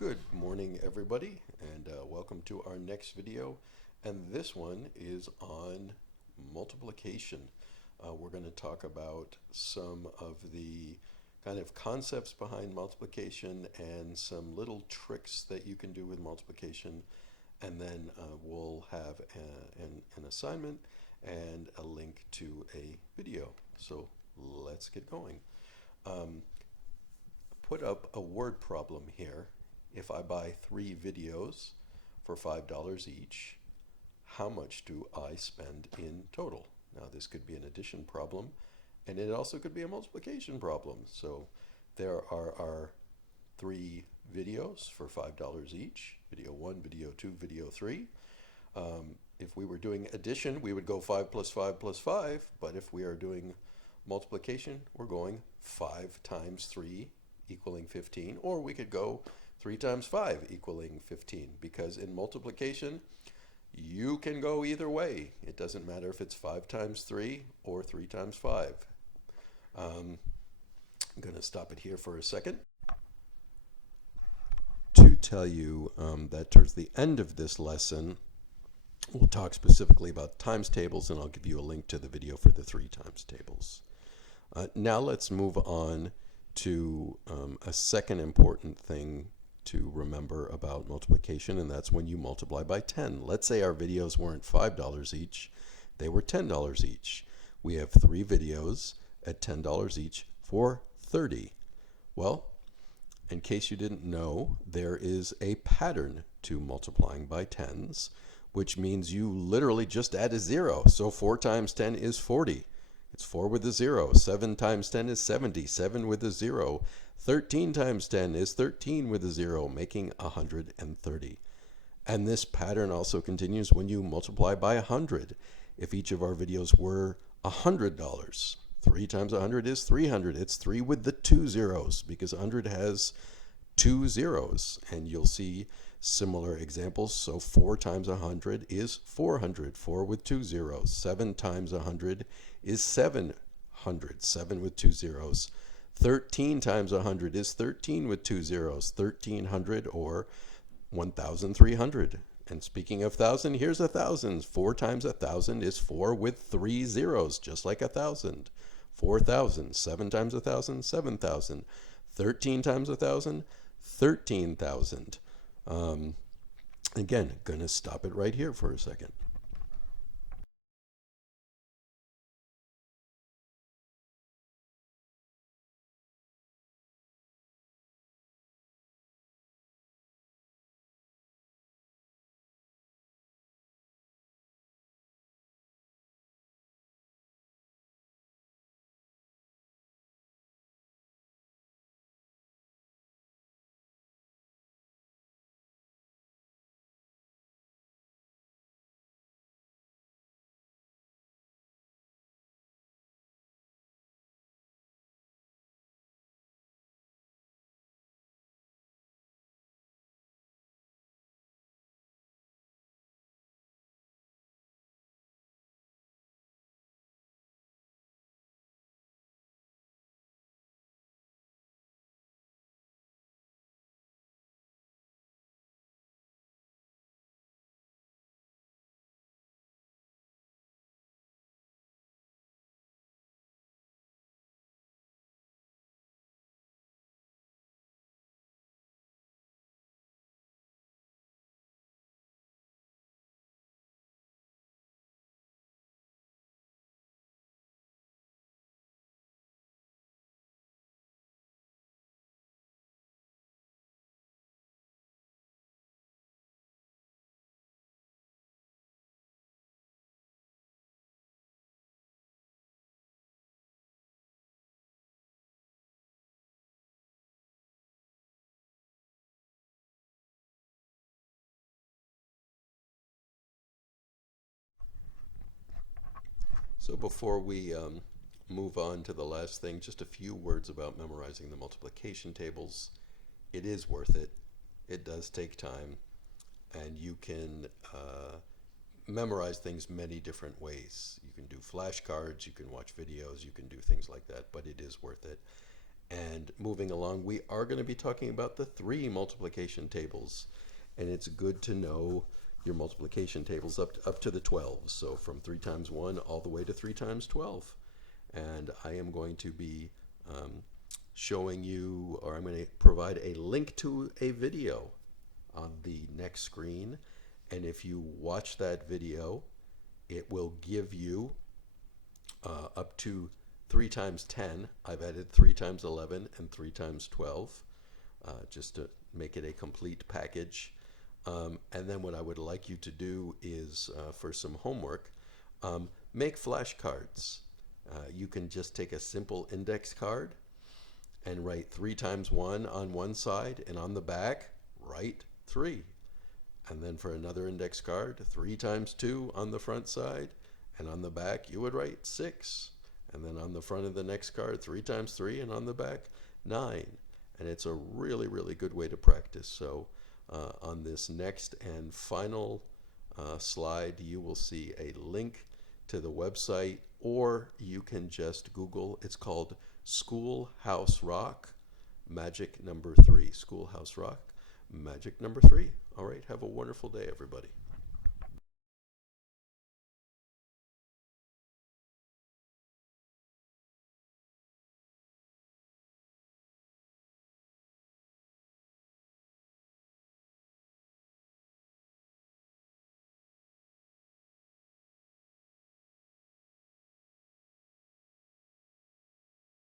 Good morning, everybody, and welcome to our next video. And this one is on multiplication. We're going to talk about some of the kind of concepts behind multiplication and some little tricks that you can do with multiplication. And then we'll have an assignment and a link to a video. So let's get going. Put up a word problem here. If I buy 3 videos for $5 each, how much do I spend in total? Now this could be an addition problem, and it also could be a multiplication problem. So there are our 3 videos for $5 each, video 1, video 2, video 3. If we were doing addition, we would go 5 plus 5 plus 5, but if we are doing multiplication, we're going 5 times 3 equaling 15, or we could go 3 times 5 equaling 15, because in multiplication, you can go either way. It doesn't matter if it's 5 times 3 or 3 times 5. I'm going to stop it here for a second to tell you that towards the end of this lesson, we'll talk specifically about times tables, and I'll give you a link to the video for the 3 times tables. Now let's move on to a second important thing to remember about multiplication, and that's when you multiply by 10. Let's say our videos weren't $5 each, they were $10 each. We have 3 videos at $10 each for 30. Well, in case you didn't know, there is a pattern to multiplying by tens, which means you literally just add a 0. So 4 times 10 is 40. It's 4 with a 0. 7 times 10 is 70. 7 with a 0. 13 times 10 is 13 with a 0, making 130. And this pattern also continues when you multiply by 100. If each of our videos were $100, 3 times 100 is 300. It's 3 with the 2 zeros because 100 has 2 zeros. And you'll see similar examples. So 4 times 100 is 400. 4 with 2 zeros. 7 times 100 is 700. 7 with 2 zeros. 13 times 100 is 13 with 2 zeros. 1300 or 1300. And speaking of thousand, here's 1,000. 4 times 1,000 is 4 with 3 zeros, just like 1,000. 4,000. 7 times 1,000, 7,000. 13 times 1,000, 13,000. Again, going to stop it right here for a second. So before we move on to the last thing, just a few words about memorizing the multiplication tables. It is worth it. It does take time, and you can memorize things many different ways. You can do flashcards, you can watch videos, you can do things like that, but it is worth it. And moving along, we are going to be talking about the 3 multiplication tables. And it's good to know your multiplication tables up to the 12. So from 3 times 1 all the way to 3 times 12. And I am going to be showing you, or I'm going to provide a link to a video on the next screen. And if you watch that video, it will give you up to 3 times 10. I've added 3 times 11 and 3 times 12 just to make it a complete package. And then what I would like you to do is, for some homework, make flashcards. You can just take a simple index card and write 3 times 1 on one side, and on the back, write 3. And then for another index card, 3 times 2 on the front side, and on the back you would write 6. And then on the front of the next card, 3 times 3, and on the back, 9. And it's a really, really good way to practice. So on this next and final slide, you will see a link to the website, or you can just Google. It's called Schoolhouse Rock Magic Number 3. Schoolhouse Rock Magic Number 3. All right, have a wonderful day, everybody.